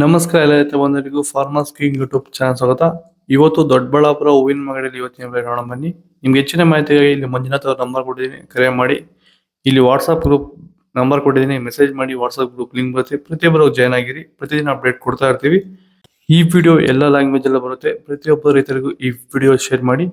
ನಮಸ್ಕಾರ ಎಲ್ಲ ರೈತ ಬಂಧುಗಳಿಗೂ ಫಾರ್ಮರ್ಸ್ ಕಿಂಗ್ ಯೂಟ್ಯೂಬ್ ಚಾನಲ್ ಸ್ವಾಗತ. ಇವತ್ತು ದೊಡ್ಡಬಳ್ಳಾಪುರ ಹೂವಿನ ಮಾರ್ಕೆಟಲ್ಲಿ ಇವತ್ತಿನ ಬೆಲೆ ನೋಡೋಣ ಬನ್ನಿ. ನಿಮ್ಗೆ ಹೆಚ್ಚಿನ ಮಾಹಿತಿಗಾಗಿ ಇಲ್ಲಿ ಮಂಜುನಾಥ್ ಅವ್ರ ನಂಬರ್ ಕೊಟ್ಟಿದ್ದೀನಿ, ಕರೆ ಮಾಡಿ. ಇಲ್ಲಿ ವಾಟ್ಸ್ಆಪ್ ಗ್ರೂಪ್ ನಂಬರ್ ಕೊಟ್ಟಿದ್ದೀನಿ, ಮೆಸೇಜ್ ಮಾಡಿ. ವಾಟ್ಸ್ಆಪ್ ಗ್ರೂಪ್ ಲಿಂಕ್ ಬರುತ್ತೆ, ಪ್ರತಿಯೊಬ್ಬರು ಜಾಯ್ನ್ ಆಗಿರಿ. ಪ್ರತಿದಿನ ಅಪ್ಡೇಟ್ ಕೊಡ್ತಾ ಇರ್ತೀವಿ. ಈ ವಿಡಿಯೋ ಎಲ್ಲ ಲ್ಯಾಂಗ್ವೇಜ್ ಎಲ್ಲ ಬರುತ್ತೆ. ಪ್ರತಿಯೊಬ್ಬ ರೈತರಿಗೂ ಈ ವಿಡಿಯೋ ಶೇರ್ ಮಾಡಿ.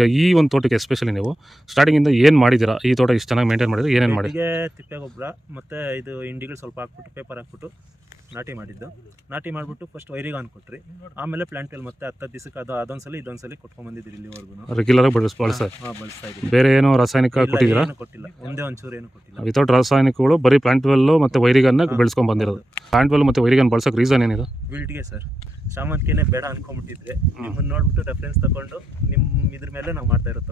ಈಗ ಈ ಒಂದು ತೋಟಕ್ಕೆ ಎಸ್ಪೆಷಲಿ ನೀವು ಸ್ಟಾರ್ಟಿಂಗಿಂದ ಏನು ಮಾಡಿದ್ದೀರಾ? ಈ ತೋಟ ಇಷ್ಟು ಚೆನ್ನಾಗಿ ಮೇಂಟೈನ್ ಮಾಡಿದ್ರೆ ಏನೇನು ಮಾಡಿ? ತಿಪ್ಪೆ ಗೊಬ್ಬರ ಮತ್ತು ಇದು ಇಂಡಿಗಳು ಸ್ವಲ್ಪ ಹಾಕ್ಬಿಟ್ಟು ಪೇಪರ್ ಹಾಕ್ಬಿಟ್ಟು ನಾಟಿ ಮಾಡಿದ್ದು. ನಾಟಿ ಮಾಡಿಬಿಟ್ಟು ಫಸ್ಟ್ ವೈರಿಗಾನ್ ಕೊಟ್ರಿ, ಆಮೇಲೆ ಪ್ಲಾಂಟಲ್ಲಿ ಮತ್ತೆ 10 ದಿವಸಕ್ಕೆ ಅದೊಂದ್ಸಲಿ ಇದೊಂದ್ಸಲಿ ಕೊಟ್ಕೊಂಡ್ಬಂದಿದ್ದೀರಿ ಇಲ್ಲಿವರೆಗೂ. ರೆಗ್ಯುಲರ್ ಬಳಸ್ತಾ ಬಳಸ್ತಾ ಇದ್ದೀವಿ. ಬೇರೆ ಏನೋ ರಾಸಾಯನಿಕ ಕೊಟ್ಟಿದ್ದೀರಾ? ಏನು ಕೊಟ್ಟಿಲ್ಲ, ಒಂದೇ ಒಂಚೂರು ಏನು ಕೊಟ್ಟಿಲ್ಲ. ವಿತೌಟ್ ರಾಸಾಯನಿಕಗಳು ಬರೀ ಪ್ಲಾಂಟ್ವೆಲ್ಲು ಮತ್ತು ವೈರಿಗನ್ನ ಬೆಳೆಸ್ಕೊಂಡು ಬಂದಿರೋದು. ಪ್ಲಾಂಟ್ವೆಲ್ ಮತ್ತು ವೈರಿಗನ್ ಬಳಸೋಕೆ ರೀಸನ್ ಏನಿದೆ? ವಿಲ್ಟ್ಗೆ ಸರ್, ಶಾಮಂತಿಗೆನೇ ಬೇಡ ಅನ್ಕೊಂಡ್ಬಿಟ್ಟಿದ್ರೆ ನಿಮ್ಮನ್ನು ನೋಡ್ಬಿಟ್ಟು ರೆಫರೆನ್ಸ್ ತಗೊಂಡು ನಿಮ್ಮ ಇದ್ರ ಮೇಲೆ ನಾವು ಮಾಡ್ತಾ ಇರೋದು.